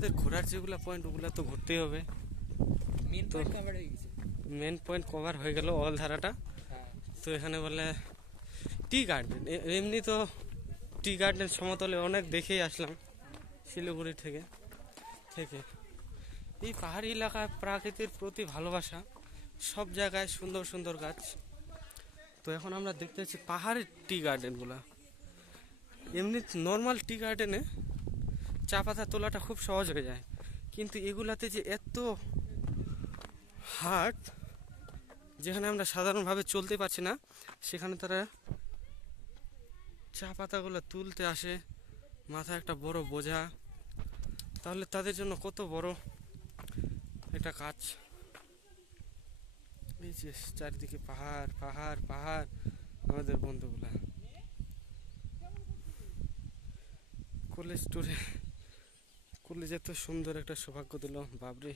আমাদের ঘোরার যেগুলো পয়েন্ট ওগুলো তো ঘুরতেই হবে। তো মেন পয়েন্ট কভার হয়ে গেল অল ধারাটা। তো এখানে বলে টি গার্ডেন, এমনি তো টি গার্ডেন সমতলে অনেক দেখেই আসলাম শিলিগুড়ি থেকে থেকে এই পাহাড়ি এলাকায় প্রাকৃতির প্রতি ভালোবাসা, সব জায়গায় সুন্দর সুন্দর গাছ। তো এখন আমরা দেখতে পাচ্ছি পাহাড়ের টি গার্ডেনগুলো। এমনি নর্মাল টি গার্ডেনে চা পাতা তোলাটা খুব সহজ হয়ে যায়, কিন্তু এগুলাতে যে এত হার্ড, যেখানে আমরা সাধারণভাবে চলতে পারছি না, সেখানে তারা চা পাতাগুলো তুলতে আসে, মাথায় একটা বড় বোঝা। তাহলে তাদের জন্য কত বড় একটা কাজ। এই যে চারিদিকে পাহাড় পাহাড় পাহাড়। আমাদের বন্ধুগুলা কলেজ ট্যুরে কলেজ এত সুন্দর একটা সৌভাগ্য দিল, বাবরে।